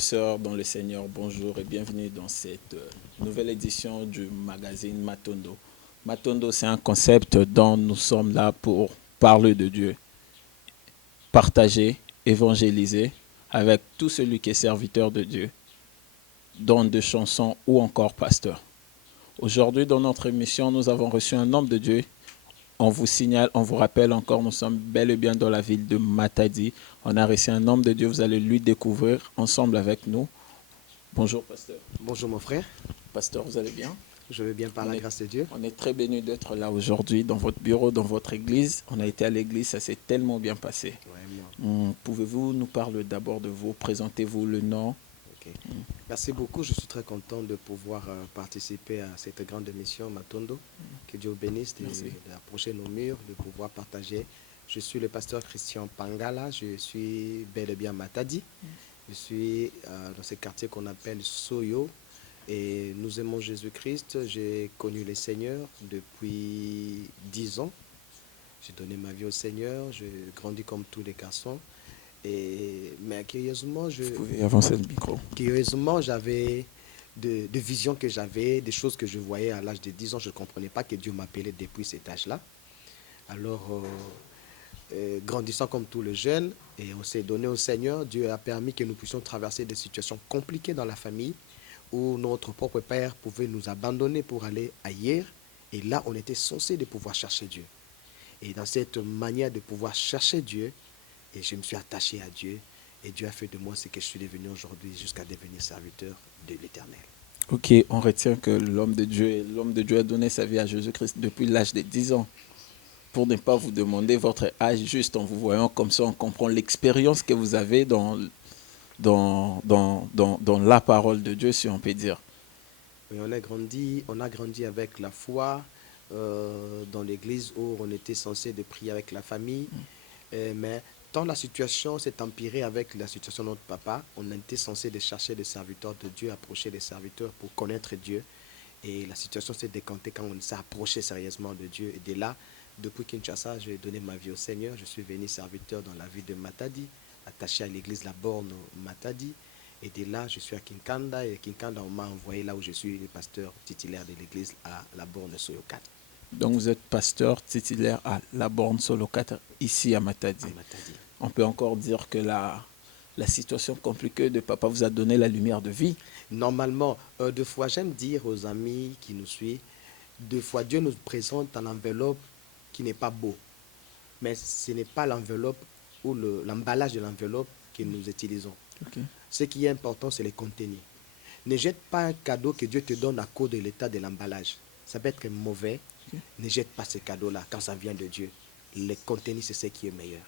sœurs dans le Seigneur, bonjour et bienvenue dans cette nouvelle édition du magazine Matondo. Matondo, c'est un concept dont nous sommes là pour parler de Dieu, partager, évangéliser avec tout celui qui est serviteur de Dieu, don de chansons ou encore pasteur. Aujourd'hui, dans notre émission, nous avons reçu un homme de Dieu. On vous signale, on vous rappelle encore, nous sommes bel et bien dans la ville de Matadi. On a reçu un homme de Dieu, vous allez lui découvrir ensemble avec nous. Bonjour, pasteur. Bonjour mon frère. Pasteur, vous allez bien? Je vais bien par la grâce de Dieu. On est très bénis d'être là aujourd'hui dans votre bureau, dans votre église. On a été à l'église, ça s'est tellement bien passé. Pouvez-vous nous parler d'abord de vous, présentez-vous le nom? Okay. Merci beaucoup, je suis très content de pouvoir participer à cette grande émission Matondo. Que Dieu bénisse d'approcher nos murs, de pouvoir partager. Je suis le pasteur Christian Pangala, je suis bel et bien Matadi. Je suis dans ce quartier qu'on appelle Soyo et nous aimons Jésus-Christ. J'ai connu le Seigneur depuis 10 ans. J'ai donné ma vie au Seigneur, j'ai grandi comme tous les garçons. Mais curieusement, vous pouvez avancer le micro. Curieusement, j'avais des visions que j'avais, des choses que je voyais à l'âge de 10 ans. Je ne comprenais pas que Dieu m'appelait depuis cet âge-là. Alors, grandissant comme tous les jeunes, et on s'est donné au Seigneur, Dieu a permis que nous puissions traverser des situations compliquées dans la famille, où notre propre père pouvait nous abandonner pour aller ailleurs. Et là, on était censé de pouvoir chercher Dieu. Et dans cette manière de pouvoir chercher Dieu, et je me suis attaché à Dieu, et Dieu a fait de moi ce que je suis devenu aujourd'hui, jusqu'à devenir serviteur de l'Éternel. Ok, on retient que l'homme de Dieu a donné sa vie à Jésus-Christ depuis l'âge de 10 ans. Pour ne pas vous demander votre âge, juste en vous voyant comme ça, on comprend l'expérience que vous avez dans la parole de Dieu, si on peut dire. Oui, on a grandi avec la foi dans l'église où on était censé de prier avec la famille, mais quand la situation s'est empirée avec la situation de notre papa, on était censé de chercher des serviteurs de Dieu, approcher des serviteurs pour connaître Dieu. Et la situation s'est décantée quand on s'est approché sérieusement de Dieu. Et de là, depuis Kinshasa, j'ai donné ma vie au Seigneur. Je suis venu serviteur dans la ville de Matadi, attaché à l'église La Borne Matadi. Et de là, je suis à Kinkanda. Et Kinkanda, on m'a envoyé là où je suis le pasteur titulaire de l'église à La Borne Soyo 4. Donc vous êtes pasteur titulaire à La Borne Solo 4, ici à Matadi. On peut encore dire que la situation compliquée de papa vous a donné la lumière de vie. Normalement, deux fois, j'aime dire aux amis qui nous suivent, deux fois Dieu nous présente une enveloppe qui n'est pas beau. Mais ce n'est pas l'enveloppe ou l'emballage de l'enveloppe que nous utilisons. Okay. Ce qui est important, c'est le contenu. Ne jette pas un cadeau que Dieu te donne à cause de l'état de l'emballage. Ça peut être mauvais. Okay. Ne jette pas ce cadeau-là quand ça vient de Dieu. Le contenu, c'est ce qui est meilleur.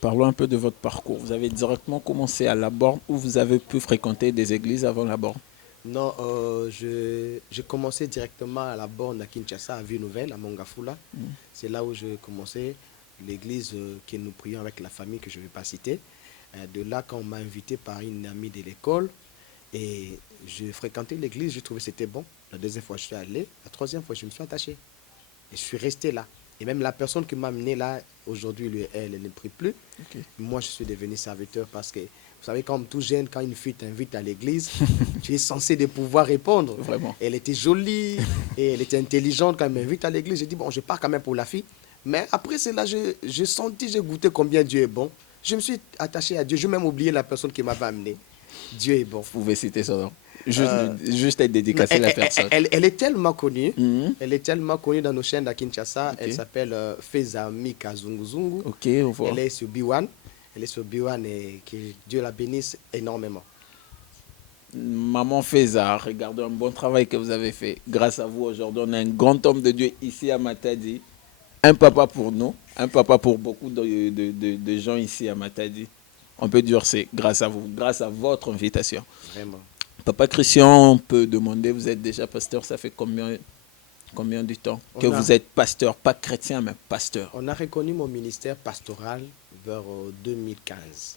Parlons un peu de votre parcours. Vous avez directement commencé à La Borne ou vous avez pu fréquenter des églises avant La Borne? Non, j'ai commencé directement à La Borne à Kinshasa, à Ville Nouvelle, à Mongafula. C'est là où j'ai commencé l'église que nous prions avec la famille que je ne vais pas citer. De là, quand on m'a invité par une amie de l'école, et j'ai fréquenté l'église, j'ai trouvé que c'était bon. La deuxième fois, je suis allé. La troisième fois, je me suis attaché. Et je suis resté là. Et même la personne qui m'a amené là, aujourd'hui, elle ne prie plus. Okay. Moi, je suis devenu serviteur parce que, vous savez, comme tout jeune, quand une fille t'invite à l'église, tu es censé de pouvoir répondre. Vraiment. Elle était jolie et elle était intelligente quand elle m'invite à l'église. J'ai dit, bon, je pars quand même pour la fille. Mais après cela, j'ai senti, j'ai goûté combien Dieu est bon. Je me suis attaché à Dieu. J'ai même oublié la personne qui m'avait amené. Dieu est bon. Vous pouvez citer son nom. Juste être dédicacé à la personne. Elle est tellement connue. Elle est tellement connue dans nos chaînes à Kinshasa. Okay. Elle s'appelle Fezami Kazunguzungu. Ok, on voit. Elle est sur B1. Elle est sur B1 et que Dieu la bénisse énormément. Maman Feza, regardez un bon travail que vous avez fait. Grâce à vous, aujourd'hui, on a un grand homme de Dieu ici à Matadi. Un papa pour nous, un papa pour beaucoup de gens ici à Matadi. On peut dire c'est grâce à vous, grâce à votre invitation. Vraiment. Papa Christian, on peut demander, vous êtes déjà pasteur, ça fait combien de temps que vous êtes pasteur, pas chrétien, mais pasteur? On a reconnu mon ministère pastoral vers 2015.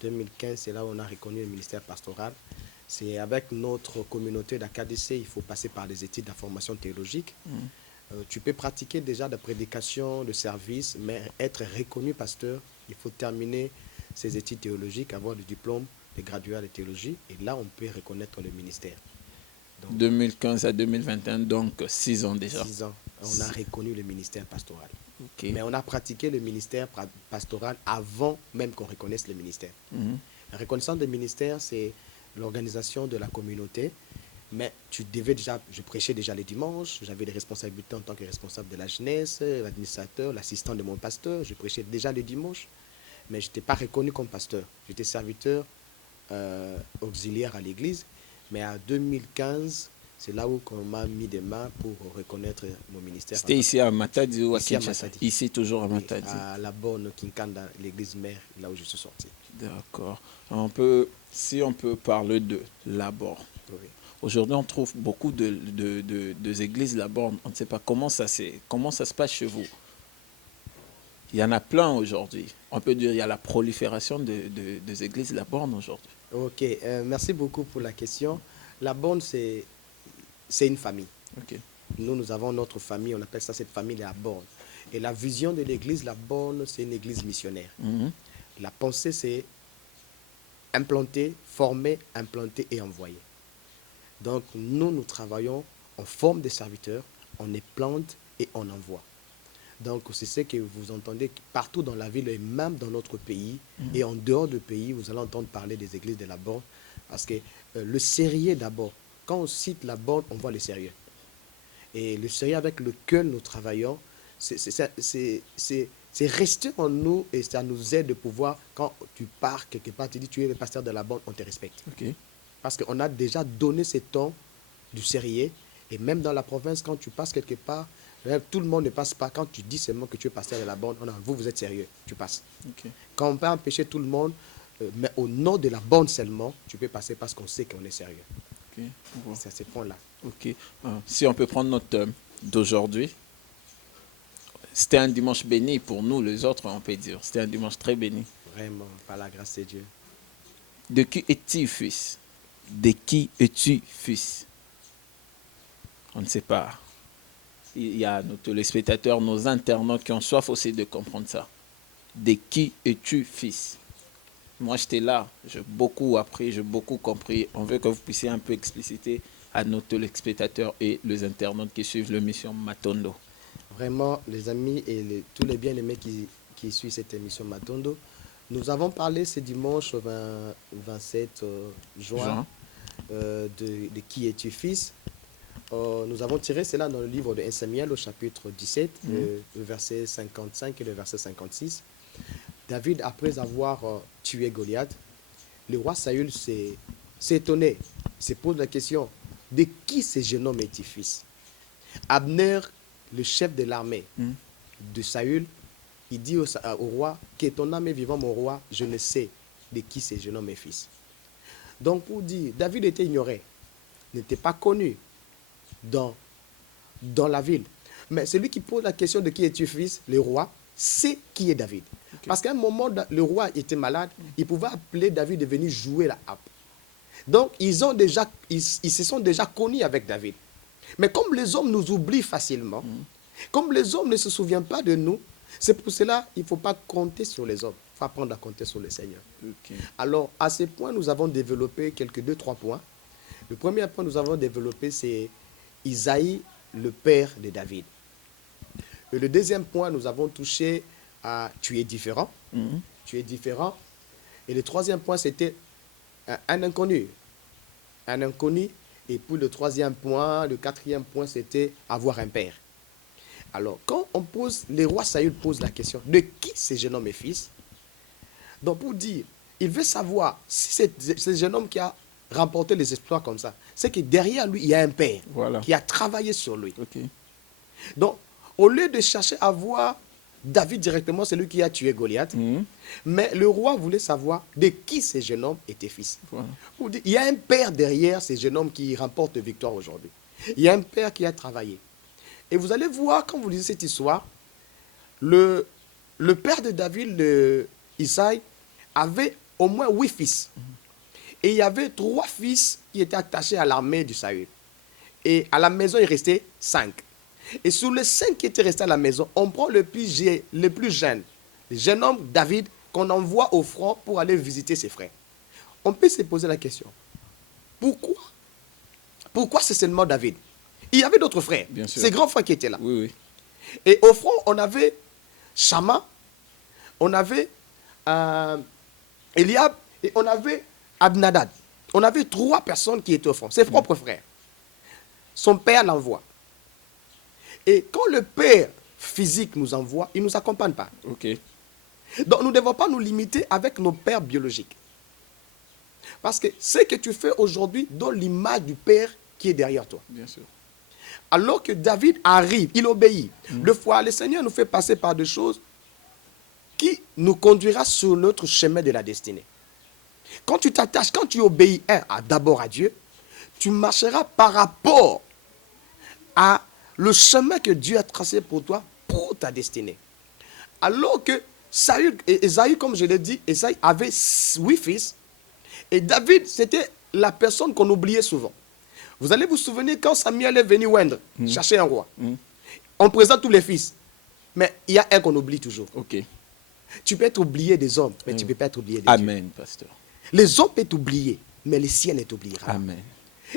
2015, c'est là où on a reconnu le ministère pastoral. C'est avec notre communauté d'AKDC, il faut passer par des études de formation théologique. Tu peux pratiquer déjà de prédication, de service, mais être reconnu pasteur, il faut terminer ses études théologiques, avoir le diplôme les graduats de théologie, et là, on peut reconnaître le ministère. Donc, 2015 à 2021, donc 6 ans déjà. 6 ans, on a reconnu le ministère pastoral. Ok. Mais on a pratiqué le ministère pastoral avant même qu'on reconnaisse le ministère. Mhm. La reconnaissance du ministère, c'est l'organisation de la communauté. Mais je prêchais déjà les dimanches, j'avais des responsabilités en tant que responsable de la jeunesse, l'administrateur, l'assistant de mon pasteur, je prêchais déjà les dimanches, mais je n'étais pas reconnu comme pasteur. J'étais serviteur auxiliaire à l'église, mais en 2015, c'est là où on m'a mis des mains pour reconnaître mon ministère. C'était ici à Matadi ou à Ici à Kinshasa? Matadi. Ici, toujours à Oui, Matadi. à la borne Kinkanda, l'église mère, là où je suis sorti. D'accord. Si on peut parler de Labor. Oui. Aujourd'hui, on trouve beaucoup de églises Labor. On ne sait pas comment ça se passe chez vous. Il y en a plein aujourd'hui. On peut dire qu'il y a la prolifération des églises Labor aujourd'hui. Ok, merci beaucoup pour la question. La borne, c'est une famille. Ok. Nous avons notre famille, on appelle ça cette famille la borne. Et la vision de l'église, la borne, c'est une église missionnaire. Mhm. La pensée, c'est implanter, former, implanter et envoyer. Donc, nous travaillons, on forme des serviteurs, on les plante et on envoie. Donc, c'est ce que vous entendez partout dans la ville et même dans notre pays. Et en dehors du pays, vous allez entendre parler des églises de la borne. Parce que le sérieux d'abord, quand on cite la borne, on voit le sérieux. Et le sérieux avec lequel nous travaillons, c'est rester en nous et ça nous aide de pouvoir, quand tu pars quelque part, tu dis tu es le pasteur de la borne, on te respecte. Ok. Parce qu'on a déjà donné ce temps du sérieux. Et même dans la province, quand tu passes quelque part, tout le monde ne passe pas. Quand tu dis seulement que tu es pasteur de la borne, vous êtes sérieux, tu passes. Ok. Quand on peut empêcher tout le monde, mais au nom de la borne seulement, tu peux passer parce qu'on sait qu'on est sérieux. Ok. On voit. C'est à ce point-là. Ok. Si on peut prendre notre thème d'aujourd'hui, c'était un dimanche béni pour nous, les autres, on peut dire. C'était un dimanche très béni. Vraiment, par la grâce de Dieu. De qui es-tu fils? De qui es-tu fils? On ne sait pas. Il y a nos téléspectateurs, nos internautes qui ont soif aussi de comprendre ça. De qui es-tu fils? Moi, j'étais là. J'ai beaucoup appris, j'ai beaucoup compris. On veut que vous puissiez un peu expliciter à nos téléspectateurs et les internautes qui suivent l'émission Matondo. Vraiment, les amis et tous les bien-aimés qui suivent cette émission Matondo, nous avons parlé ce dimanche 27 juin de qui es-tu fils. Nous avons tiré cela dans le livre de 1 Samuel au chapitre 17, le verset 55 et le verset 56. David, après avoir tué Goliath, le roi Saül s'est étonné, se pose la question, de qui ce jeune homme est-il fils? Abner, le chef de l'armée de Saül, il dit au roi, que ton âme est vivant, mon roi, je ne sais de qui ce jeune homme est fils. Donc pour dire, David était ignoré, n'était pas connu dans la ville. Mais celui qui pose la question de qui es-tu fils, le roi, sait qui est David. Okay. Parce qu'à un moment, le roi était malade, il pouvait appeler David de venir jouer la harpe. Donc, ils se sont déjà connus avec David. Mais comme les hommes nous oublient facilement, comme les hommes ne se souviennent pas de nous, c'est pour cela qu'il ne faut pas compter sur les hommes. Il faut apprendre à compter sur le Seigneur. Okay. Alors, à ce point, nous avons développé quelques 2-3 points. Le premier point que nous avons développé, c'est Isaïe, le père de David. Et le deuxième point, nous avons touché à tu es différent. Tu es différent. Et le troisième point, c'était un inconnu. Un inconnu. Et puis le troisième point, le quatrième point, c'était avoir un père. Alors, quand le roi Saül pose la question, de qui ce jeune homme est fils? Donc, pour dire, il veut savoir si c'est ce jeune homme qui a remporté les exploits comme ça, c'est que derrière lui, il y a un père qui a travaillé sur lui. Okay. Donc, au lieu de chercher à voir David directement, c'est lui qui a tué Goliath, mais le roi voulait savoir de qui ce jeune homme était fils. Pour dire, il y a un père derrière ce jeune homme qui remporte victoire aujourd'hui. Il y a un père qui a travaillé. Et vous allez voir, quand vous lisez cette histoire, le père de David, Isaïe, avait au moins 8 fils. Et il y avait 3 fils qui étaient attachés à l'armée du Saül. Et à la maison, il restait 5. Et sur les 5 qui étaient restés à la maison, on prend le plus jeune, le jeune homme, David, qu'on envoie au front pour aller visiter ses frères. on peut se poser la question. Pourquoi c'est seulement David? Il y avait d'autres frères. Bien sûr. Ses grands frères qui étaient là. Oui, oui. Et au front, on avait Shama, on avait Eliab et on avait Abinadab. On avait 3 personnes qui étaient au front, ses propres frères. Son père l'envoie. Et quand le père physique nous envoie, il ne nous accompagne pas. Ok. Donc nous ne devons pas nous limiter avec nos pères biologiques. Parce que ce que tu fais aujourd'hui donne l'image du père qui est derrière toi. Bien sûr. Alors que David arrive, il obéit. Deux fois, le Seigneur nous fait passer par des choses qui nous conduira sur notre chemin de la destinée. Quand tu t'attaches, quand tu obéis d'abord à Dieu, tu marcheras par rapport à le chemin que Dieu a tracé pour toi, pour ta destinée. Alors que Esaü, comme je l'ai dit, Esaü avait 8 fils, et David, c'était la personne qu'on oubliait souvent. Vous allez vous souvenir quand Samuel est venu chercher un roi. On présente tous les fils. Mais il y a un qu'on oublie toujours. Ok. Tu peux être oublié des hommes, mais tu ne peux pas être oublié de Dieu. Amen, pasteur. Les hommes peuvent t'oublier, mais le ciel ne t'oubliera. Amen.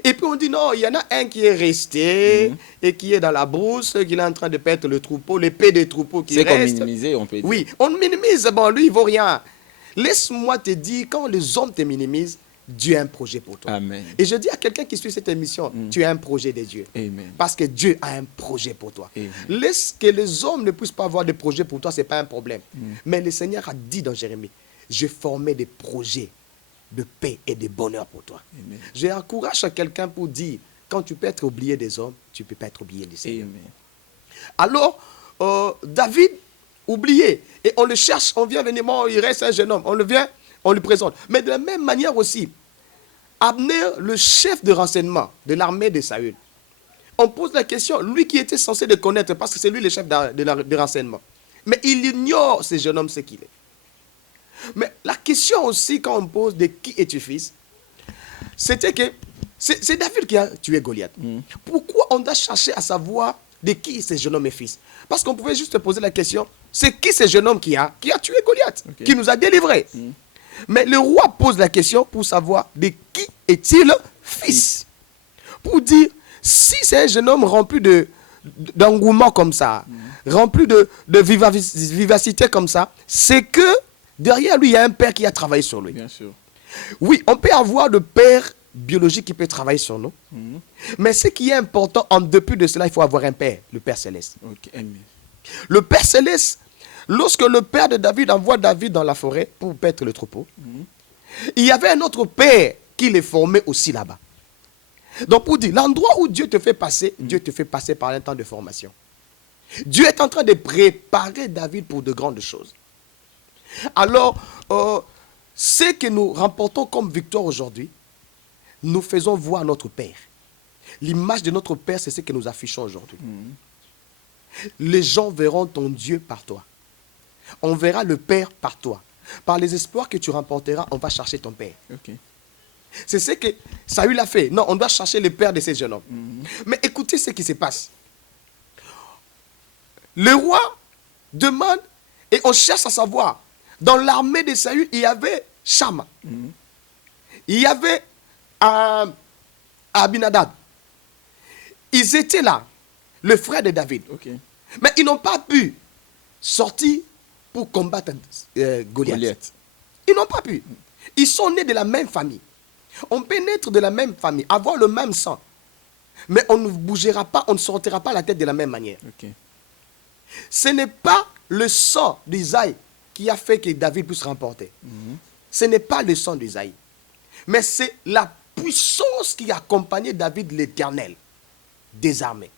Et puis on dit non, il y en a un qui est resté et qui est dans la brousse, qui est en train de perdre le troupeau, l'épée des troupeaux qui C'est qu'on reste. minimisé, on peut dire. Oui, on minimise, bon, lui, il ne vaut rien. Laisse-moi te dire, quand les hommes te minimisent, Dieu a un projet pour toi. Amen. Et je dis à quelqu'un qui suit cette émission, tu as un projet de Dieu. Amen. Parce que Dieu a un projet pour toi. Amen. Laisse que les hommes ne puissent pas avoir de projets pour toi, ce n'est pas un problème. Mais le Seigneur a dit dans Jérémie, je formais des projets de paix et de bonheur pour toi. Amen. J'encourage quelqu'un pour dire, quand tu peux être oublié des hommes, tu ne peux pas être oublié des Seigneur. Amen. Alors, David, oublié, et on le cherche, on vient venir, bon, il reste un jeune homme, on le vient, on le présente. Mais de la même manière aussi, Abner, le chef de renseignement de l'armée de Saül, on pose la question, lui qui était censé le connaître, parce que c'est lui le chef de renseignement. Mais il ignore ce jeune homme ce qu'il est. Mais la question aussi, quand on pose de qui es-tu fils, c'était que c'est David qui a tué Goliath. Pourquoi on doit chercher à savoir de qui ce jeune homme est fils? Parce qu'on pouvait juste poser la question, c'est qui ce jeune homme qui a tué Goliath, qui nous a délivrés? Mais le roi pose la question pour savoir de qui est-il fils. Pour dire, si c'est un jeune homme rempli d'engouement comme ça, rempli de vivacité comme ça, c'est que derrière lui, il y a un père qui a travaillé sur lui. Bien sûr. Oui, on peut avoir le père biologique qui peut travailler sur nous. Mais ce qui est important, en dépit de cela, il faut avoir un père, le Père Céleste. Ok. Amen. Le Père Céleste, lorsque le père de David envoie David dans la forêt pour paître le troupeau, il y avait un autre père qui les formait aussi là-bas. Donc pour dire, l'endroit où Dieu te fait passer, Dieu te fait passer par un temps de formation. Dieu est en train de préparer David pour de grandes choses. Alors, ce que nous remportons comme victoire aujourd'hui, nous faisons voir notre Père. L'image de notre Père, c'est ce que nous affichons aujourd'hui. Les gens verront ton Dieu par toi. On verra le Père par toi. Par les espoirs que tu remporteras, on va chercher ton Père. Ok. C'est ce que Saül a fait. Non, on doit chercher le Père de ces jeunes hommes. Mais écoutez ce qui se passe. Le roi demande et on cherche à savoir. Dans l'armée de Saül, il y avait Shama. Il y avait Abinadab. Ils étaient là, le frère de David. Ok. Mais ils n'ont pas pu sortir pour combattre Goliath. Ils n'ont pas pu. Ils sont nés de la même famille. On peut naître de la même famille, avoir le même sang. Mais on ne bougera pas, on ne sortira pas la tête de la même manière. Ok. Ce n'est pas le sang d'Isaïe qui a fait que David puisse remporter. Ce n'est pas le sang d'Isaïe. Mais c'est la puissance qui accompagnait David l'Éternel, désarmé.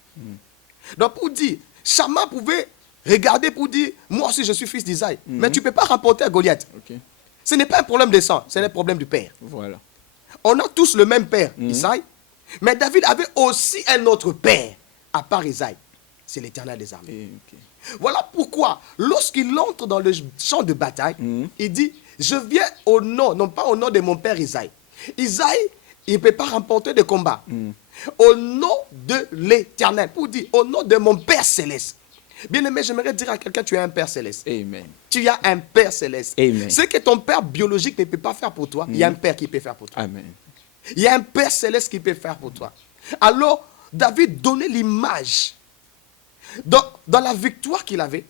Donc pour dire, Shama pouvait regarder pour dire, moi aussi je suis fils d'Isaïe. Mais tu ne peux pas remporter Goliath. Ok. Ce n'est pas un problème de sang, c'est un problème du père. Voilà. On a tous le même père, Isaïe. Mais David avait aussi un autre père, à part Isaïe. C'est l'Éternel des armées. Ok. Voilà pourquoi, lorsqu'il entre dans le champ de bataille, il dit, je viens au nom, non pas au nom de mon père Isaïe. Isaïe, il ne peut pas remporter de combat. Au nom de l'Éternel, pour dire, au nom de mon Père Céleste. Bien-aimé, j'aimerais dire à quelqu'un, tu as un Père céleste. Amen. Tu as un Père céleste. Amen. Ce que ton Père biologique ne peut pas faire pour toi, il y a un Père qui peut faire pour toi. Amen. Il y a un Père céleste qui peut faire pour toi. Alors, David donnait l'image. Dans la victoire qu'il avait,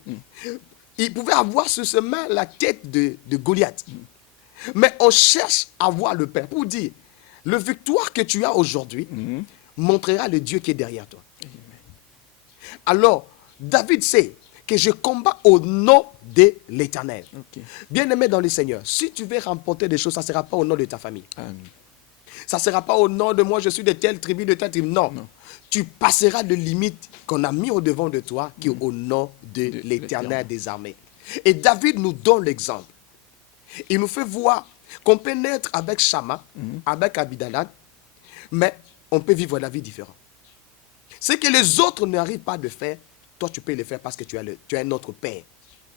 il pouvait avoir sur ses mains la tête de Goliath. Mais on cherche à voir le Père pour dire, le victoire que tu as aujourd'hui montrera le Dieu qui est derrière toi. Alors, David sait que je combats au nom de l'Éternel. Ok. Bien-aimé dans le Seigneur, si tu veux remporter des choses, ça ne sera pas au nom de ta famille. Amen. Ça ne sera pas au nom de moi, je suis de telle tribu, de telle tribu. Non. Tu passeras de limites qu'on a mis au devant de toi, qui est au nom de l'Éternel des armées. Et David nous donne l'exemple. Il nous fait voir qu'on peut naître avec Shama, avec Abidalad, mais on peut vivre la vie différente. Ce que les autres n'arrivent pas à faire, toi tu peux le faire parce que tu as un autre Père,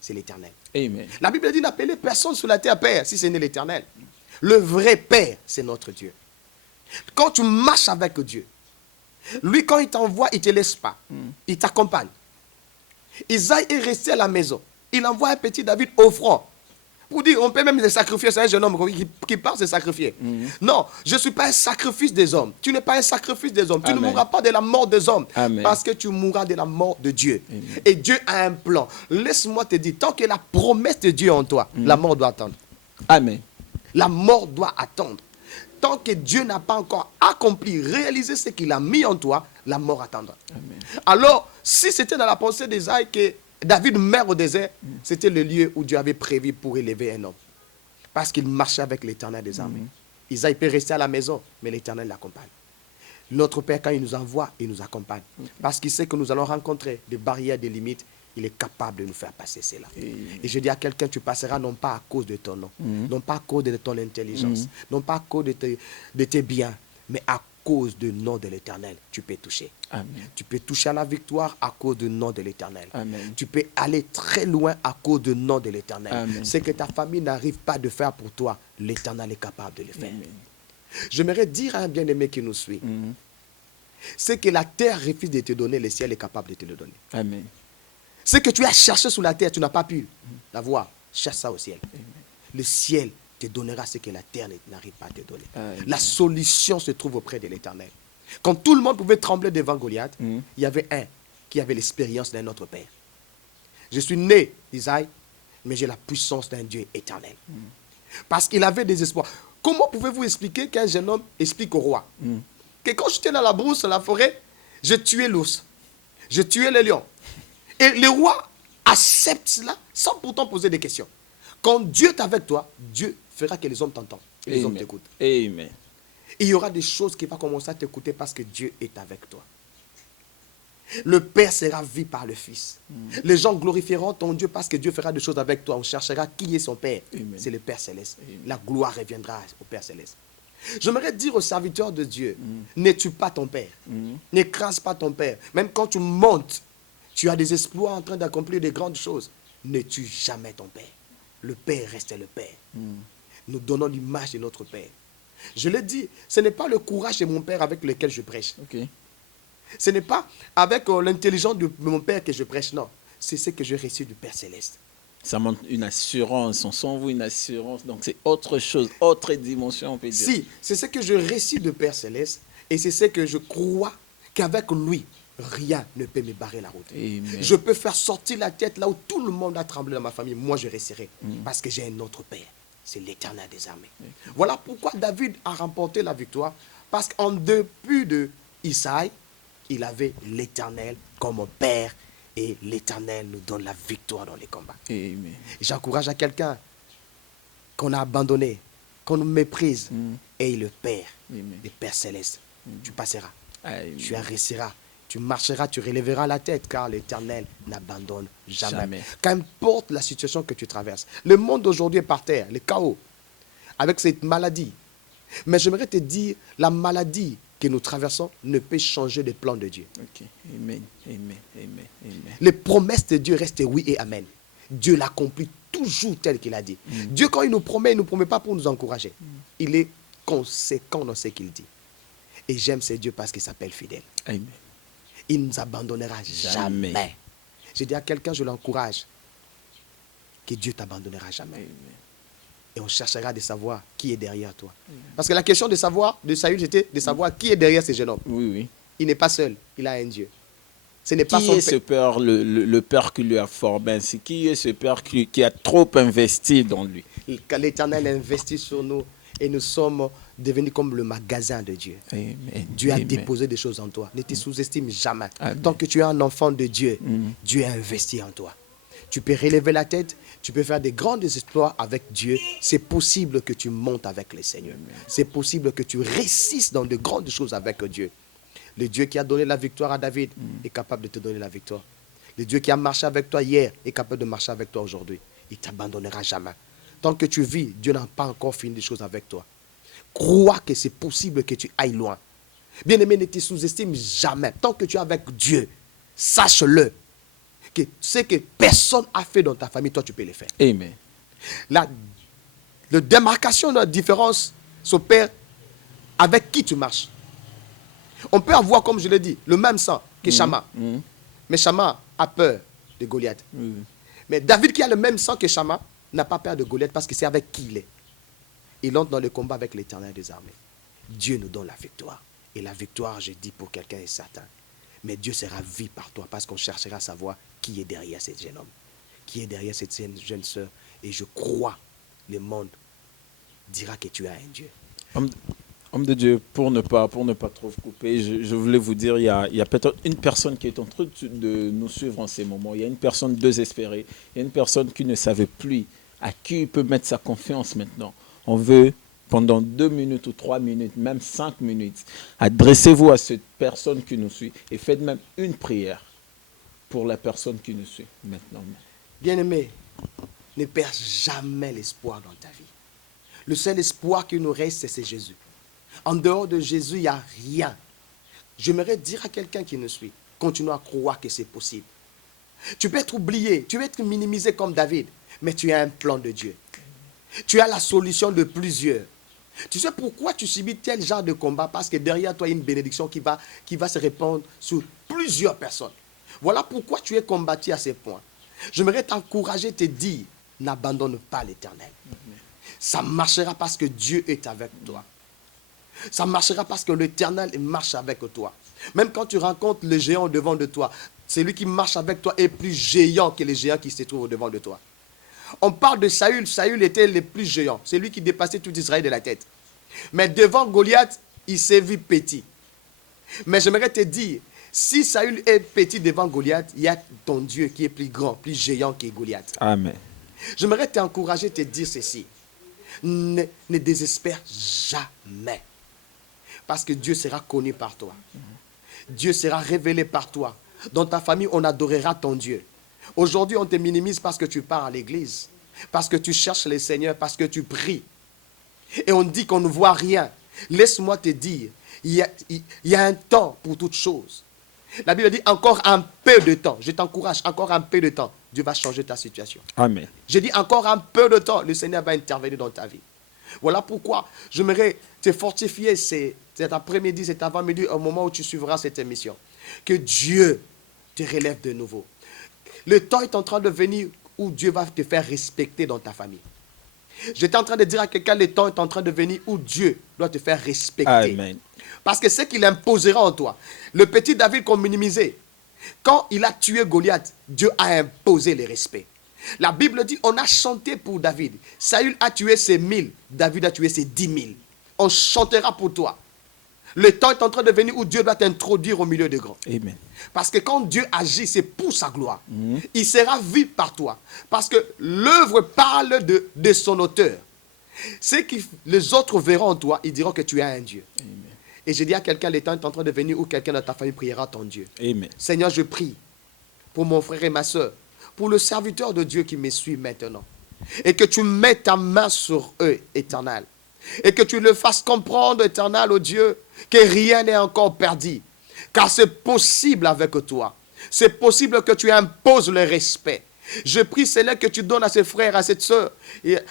c'est l'Éternel. Amen. La Bible dit n'appelez personne sur la terre Père si ce n'est l'Éternel. Le vrai Père, c'est notre Dieu. Quand tu marches avec Dieu, lui quand il t'envoie, il ne te laisse pas. Il t'accompagne. Isaïe est resté à la maison. Il envoie un petit David offrant. Pour dire, on peut même le sacrifier. C'est un jeune homme qui part se sacrifier. Non, je ne suis pas un sacrifice des hommes. Tu n'es pas un sacrifice des hommes. Tu ne mourras pas de la mort des hommes. Amen. Parce que tu mourras de la mort de Dieu. Amen. Et Dieu a un plan. Laisse-moi te dire, tant que la promesse de Dieu est en toi, la mort doit attendre. Amen. La mort doit attendre. Tant que Dieu n'a pas encore accompli, réalisé ce qu'il a mis en toi, la mort attendra. Amen. Alors, si c'était dans la pensée d'Isaïe que David meurt au désert, c'était le lieu où Dieu avait prévu pour élever un homme. Parce qu'il marchait avec l'Éternel des armées. Isaïe peut rester à la maison, mais l'Éternel l'accompagne. Notre Père, quand il nous envoie, il nous accompagne. Parce qu'il sait que nous allons rencontrer des barrières, des limites. Il est capable de nous faire passer cela. Et je dis à quelqu'un, tu passeras non pas à cause de ton nom, non pas à cause de ton intelligence, non pas à cause de tes biens, mais à cause du nom de l'Éternel, tu peux toucher. Amen. Tu peux toucher à la victoire à cause du nom de l'Éternel. Amen. Tu peux aller très loin à cause du nom de l'Éternel. Amen. Ce que ta famille n'arrive pas à faire pour toi, l'Éternel est capable de le faire. Amen. J'aimerais dire à un bien-aimé qui nous suit, c'est que la terre refuse de te donner, le ciel est capable de te le donner. Amen. Ce que tu as cherché sur la terre, tu n'as pas pu l'avoir. Cherche ça au ciel. Le ciel te donnera ce que la terre n'arrive pas à te donner. Amen. La solution se trouve auprès de l'Éternel. Quand tout le monde pouvait trembler devant Goliath, il y avait un qui avait l'expérience d'un autre Père. Je suis né d'Isaïe, mais j'ai la puissance d'un Dieu éternel. Parce qu'il avait des espoirs. Comment pouvez-vous expliquer qu'un jeune homme explique au roi que quand j'étais dans la brousse, dans la forêt, je tuais l'ours, je tuais le lion. Et le roi accepte cela sans pourtant poser des questions. Quand Dieu est avec toi, Dieu fera que les hommes t'entendent et les hommes t'écoutent. Amen. Il y aura des choses qui vont commencer à t'écouter parce que Dieu est avec toi. Le Père sera vu par le Fils. Les gens glorifieront ton Dieu parce que Dieu fera des choses avec toi. On cherchera qui est son Père. C'est le Père Céleste. La gloire reviendra au Père Céleste. J'aimerais dire aux serviteurs de Dieu, ne tue pas ton Père. N'écrase pas ton Père. Même quand tu montes, tu as des exploits en train d'accomplir de grandes choses. Ne tue jamais ton Père. Le Père reste le Père. Nous donnons l'image de notre Père. Je l'ai dit, ce n'est pas le courage de mon Père avec lequel je prêche. Ok. Ce n'est pas avec l'intelligence de mon Père que je prêche, non. C'est ce que j'ai reçu du Père Céleste. Ça montre une assurance, on sent vous une assurance, donc c'est autre chose, autre dimension, on peut dire. Si, c'est ce que je récite du Père Céleste et c'est ce que je crois qu'avec lui, rien ne peut me barrer la route. Amen. Je peux faire sortir la tête là où tout le monde a tremblé dans ma famille. Moi, je réussirai parce que j'ai un autre Père. C'est l'Éternel des armées. Voilà pourquoi David a remporté la victoire. Parce qu'en dépit de Isaïe, il avait l'Éternel comme Père. Et l'Éternel nous donne la victoire dans les combats. Amen. J'encourage à quelqu'un qu'on a abandonné, qu'on nous méprise. Et le Père, Amen. le Père Céleste, tu passeras. Amen. Tu réussiras. Tu marcheras, tu relèveras la tête car l'Éternel n'abandonne jamais. Jamais. Qu'importe la situation que tu traverses. Le monde aujourd'hui est par terre, le chaos, avec cette maladie. Mais j'aimerais te dire, la maladie que nous traversons ne peut changer les plans de Dieu. Ok. Amen. Amen. Amen. Amen. Les promesses de Dieu restent oui et amen. Dieu l'accomplit toujours tel qu'il a dit. Dieu, quand il nous promet pas pour nous encourager. Il est conséquent dans ce qu'il dit. Et j'aime ce Dieu parce qu'il s'appelle fidèle. Amen. Il ne nous abandonnera jamais. J'ai dit à quelqu'un, je l'encourage, que Dieu ne t'abandonnera jamais. Amen. Et on cherchera de savoir qui est derrière toi. Parce que la question de Saül, c'était de savoir qui est derrière ce jeune homme. Oui, oui. Il n'est pas seul, il a un Dieu. Ce n'est pas Qui son est ce père, le père qui lui a formé ainsi? Qui est ce père qui a trop investi dans lui? L'Éternel investit sur nous et nous sommes devenus comme le magasin de Dieu. Amen. Dieu a Amen. déposé des choses en toi. Ne te sous-estime jamais. Amen. Tant que tu es un enfant de Dieu, Dieu a investi en toi. Tu peux relever la tête, tu peux faire des grands exploits avec Dieu. C'est possible que tu montes avec le Seigneur. C'est possible que tu réussisses dans de grandes choses avec Dieu. Le Dieu qui a donné la victoire à David est capable de te donner la victoire. Le Dieu qui a marché avec toi hier est capable de marcher avec toi aujourd'hui. Il ne t'abandonnera jamais. Tant que tu vis, Dieu n'a pas encore fini des choses avec toi. Crois que c'est possible que tu ailles loin. Bien-aimé, ne te sous-estime jamais. Tant que tu es avec Dieu, sache-le, que ce que personne n'a fait dans ta famille, toi tu peux le faire. Amen. La démarcation de la différence s'opère avec qui tu marches. On peut avoir, comme je l'ai dit, le même sang que Chama. Mais Chama a peur de Goliath. Mais David qui a le même sang que Chama n'a pas peur de Goliath parce que c'est avec qui il est. Il entre dans le combat avec l'Éternel des armées. Dieu nous donne la victoire. Et la victoire, je dis pour quelqu'un, est certain. Mais Dieu sera vu par toi parce qu'on cherchera à savoir qui est derrière ce jeune homme, qui est derrière cette jeune sœur. Et je crois, le monde dira que tu as un Dieu. Homme de Dieu, pour ne pas trop vous couper, je voulais vous dire, il y a peut-être une personne qui est en train de nous suivre en ces moments. Il y a une personne désespérée. Il y a une personne qui ne savait plus à qui il peut mettre sa confiance maintenant. On veut, pendant 2 minutes ou 3 minutes, même 5 minutes, adressez-vous à cette personne qui nous suit et faites même une prière pour la personne qui nous suit maintenant. Bien-aimé, ne perds jamais l'espoir dans ta vie. Le seul espoir qui nous reste, c'est Jésus. En dehors de Jésus, il n'y a rien. J'aimerais dire à quelqu'un qui nous suit, continue à croire que c'est possible. Tu peux être oublié, tu peux être minimisé comme David, mais tu as un plan de Dieu. Tu as la solution de plusieurs. Tu sais pourquoi tu subis tel genre de combat? Parce que derrière toi, il y a une bénédiction qui va se répandre sur plusieurs personnes. Voilà pourquoi tu es combattu à ces points. J'aimerais t'encourager, te dire, n'abandonne pas l'Éternel. Ça marchera parce que Dieu est avec toi. Ça marchera parce que l'Éternel marche avec toi. Même quand tu rencontres le géant devant de toi, celui qui marche avec toi est plus géant que les géants qui se trouvent devant de toi. On parle de Saül. Saül était le plus géant. C'est lui qui dépassait tout Israël de la tête. Mais devant Goliath, il s'est vu petit. Mais j'aimerais te dire, si Saül est petit devant Goliath, il y a ton Dieu qui est plus grand, plus géant que Goliath. Amen. J'aimerais t'encourager, te dire ceci. Ne désespère jamais. Parce que Dieu sera connu par toi. Dieu sera révélé par toi. Dans ta famille, on adorera ton Dieu. Aujourd'hui, on te minimise parce que tu pars à l'église, parce que tu cherches le Seigneur, parce que tu pries. Et on dit qu'on ne voit rien. Laisse-moi te dire, il y a un temps pour toutes choses. La Bible dit encore un peu de temps. Je t'encourage, encore un peu de temps. Dieu va changer ta situation. Amen. Je dis encore un peu de temps, le Seigneur va intervenir dans ta vie. Voilà pourquoi j'aimerais te fortifier cet après-midi, cet avant-midi, au moment où tu suivras cette émission. Que Dieu te relève de nouveau. Le temps est en train de venir où Dieu va te faire respecter dans ta famille. J'étais en train de dire à quelqu'un, le temps est en train de venir où Dieu doit te faire respecter. Amen. Parce que c'est qu'il imposera en toi. Le petit David qu'on minimisait, quand il a tué Goliath, Dieu a imposé le respect. La Bible dit, on a chanté pour David. Saül a tué ses 1000, David a tué ses 10 000. On chantera pour toi. Le temps est en train de venir où Dieu doit t'introduire au milieu des grands. Amen. Parce que quand Dieu agit, c'est pour sa gloire. Il sera vu par toi. Parce que l'œuvre parle de son auteur. C'est que les autres verront en toi, ils diront que tu es un Dieu. Amen. Et je dis à quelqu'un, le temps est en train de venir où quelqu'un de ta famille priera ton Dieu. Amen. Seigneur, je prie pour mon frère et ma soeur, pour le serviteur de Dieu qui me suit maintenant. Et que tu mettes ta main sur eux, éternel. Et que tu le fasses comprendre, éternel, au Dieu, que rien n'est encore perdu. Car c'est possible avec toi. C'est possible que tu imposes le respect. Je prie, Seigneur, que tu donnes à ses frères, à cette sœur,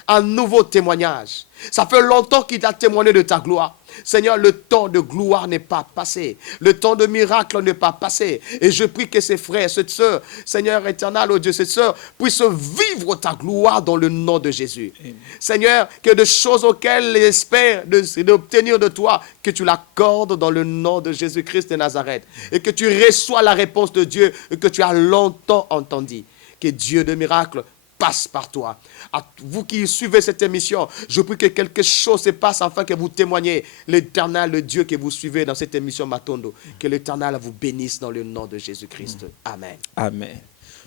un nouveau témoignage. Ça fait longtemps qu'il a témoigné de ta gloire. Seigneur, le temps de gloire n'est pas passé. Le temps de miracle n'est pas passé. Et je prie que ces frères, cette sœur, Seigneur éternel, oh Dieu, cette sœur, puissent vivre ta gloire dans le nom de Jésus. Amen. Seigneur, que de choses auxquelles ils espèrent d'obtenir de toi, que tu l'accordes dans le nom de Jésus-Christ de Nazareth. Et que tu reçois la réponse de Dieu que tu as longtemps entendu. Que Dieu de miracles passe par toi. À vous qui suivez cette émission, je prie que quelque chose se passe afin que vous témoignez l'Éternel, le Dieu que vous suivez dans cette émission Matondo. Que l'Éternel vous bénisse dans le nom de Jésus-Christ. Amen. Amen.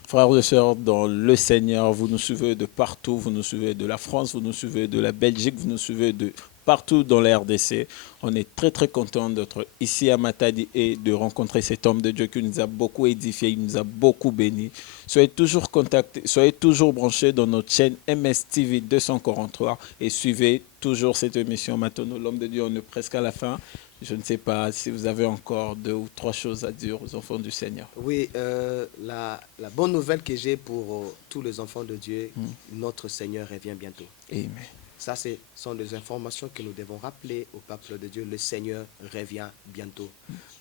Frères et sœurs, dans le Seigneur, vous nous suivez de partout, vous nous suivez de la France, vous nous suivez de la Belgique, vous nous suivez de partout dans la RDC. On est très très content d'être ici à Matadi et de rencontrer cet homme de Dieu qui nous a beaucoup édifié, il nous a beaucoup béni. Soyez toujours contactés, soyez toujours branchés dans notre chaîne MSTV 243 et suivez toujours cette émission Matondo, l'homme de Dieu. On est presque à la fin. Je ne sais pas si vous avez encore 2 ou 3 choses à dire aux enfants du Seigneur. Oui, la bonne nouvelle que j'ai pour tous les enfants de Dieu, notre Seigneur revient bientôt. Amen. Ça, ce sont des informations que nous devons rappeler au peuple de Dieu. Le Seigneur revient bientôt.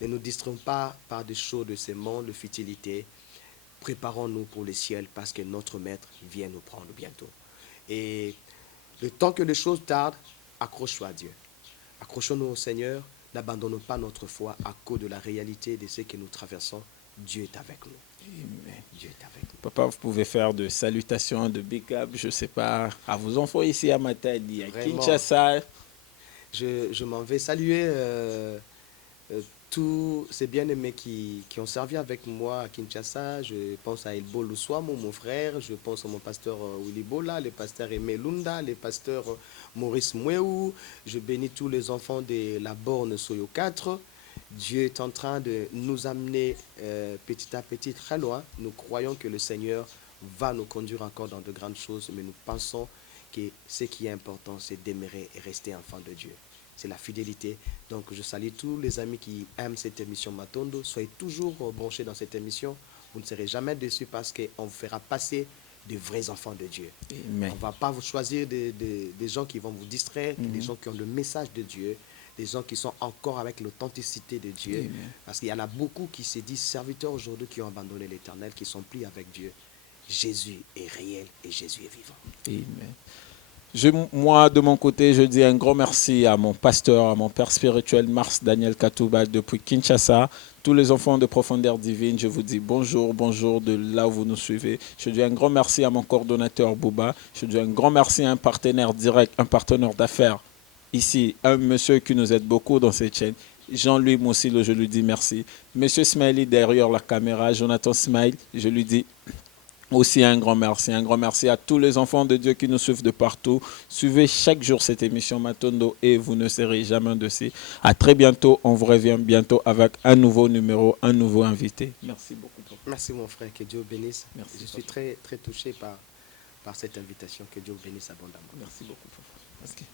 Ne nous distraisons pas par des choses de ce monde, de futilité. Préparons-nous pour le ciel parce que notre Maître vient nous prendre bientôt. Et le temps que les choses tardent, accroche-toi à Dieu. Accrochons-nous au Seigneur. N'abandonnons pas notre foi à cause de la réalité de ce que nous traversons. Dieu est avec nous. Amen. Dieu est avec nous. Papa, vous pouvez faire de salutations, de big up, je ne sais pas, à vos enfants ici à Matadi, à Kinshasa. Je m'en vais saluer tous ces bien-aimés qui ont servi avec moi à Kinshasa. Je pense à Elbo Luswamo, mon frère. Je pense à mon pasteur Willy Bola, le pasteur Aimé Lunda, le pasteur Maurice Mouéou. Je bénis tous les enfants de la borne Soyo 4. Dieu est en train de nous amener petit à petit très loin. Nous croyons que le Seigneur va nous conduire encore dans de grandes choses, mais nous pensons que ce qui est important, c'est d'aimer et rester enfant de Dieu. C'est la fidélité. Donc, je salue tous les amis qui aiment cette émission Matondo. Soyez toujours branchés dans cette émission. Vous ne serez jamais déçus parce qu'on vous fera passer de vrais enfants de Dieu. Amen. On ne va pas vous choisir des gens qui vont vous distraire, des gens qui ont le message de Dieu, des gens qui sont encore avec l'authenticité de Dieu. Amen. Parce qu'il y en a beaucoup qui se disent serviteurs aujourd'hui qui ont abandonné l'Éternel, qui sont pris avec Dieu. Jésus est réel et Jésus est vivant. Amen. Moi, de mon côté, je dis un grand merci à mon pasteur, à mon père spirituel, Mars Daniel Katouba, depuis Kinshasa. Tous les enfants de Profondeur Divine, je vous dis bonjour, bonjour de là où vous nous suivez. Je dis un grand merci à mon coordonnateur Bouba. Je dis un grand merci à un partenaire direct, un partenaire d'affaires. Ici, un monsieur qui nous aide beaucoup dans cette chaîne. Jean-Louis Moussilo, je lui dis merci. Monsieur Smiley derrière la caméra, Jonathan Smile, je lui dis aussi un grand merci. Un grand merci à tous les enfants de Dieu qui nous suivent de partout. Suivez chaque jour cette émission Matondo et vous ne serez jamais déçus. À très bientôt. On vous revient bientôt avec un nouveau numéro, un nouveau invité. Merci beaucoup. Merci mon frère. Que Dieu bénisse. Merci, je suis très, très touché par cette invitation. Que Dieu bénisse abondamment. Merci beaucoup. Papa. Okay.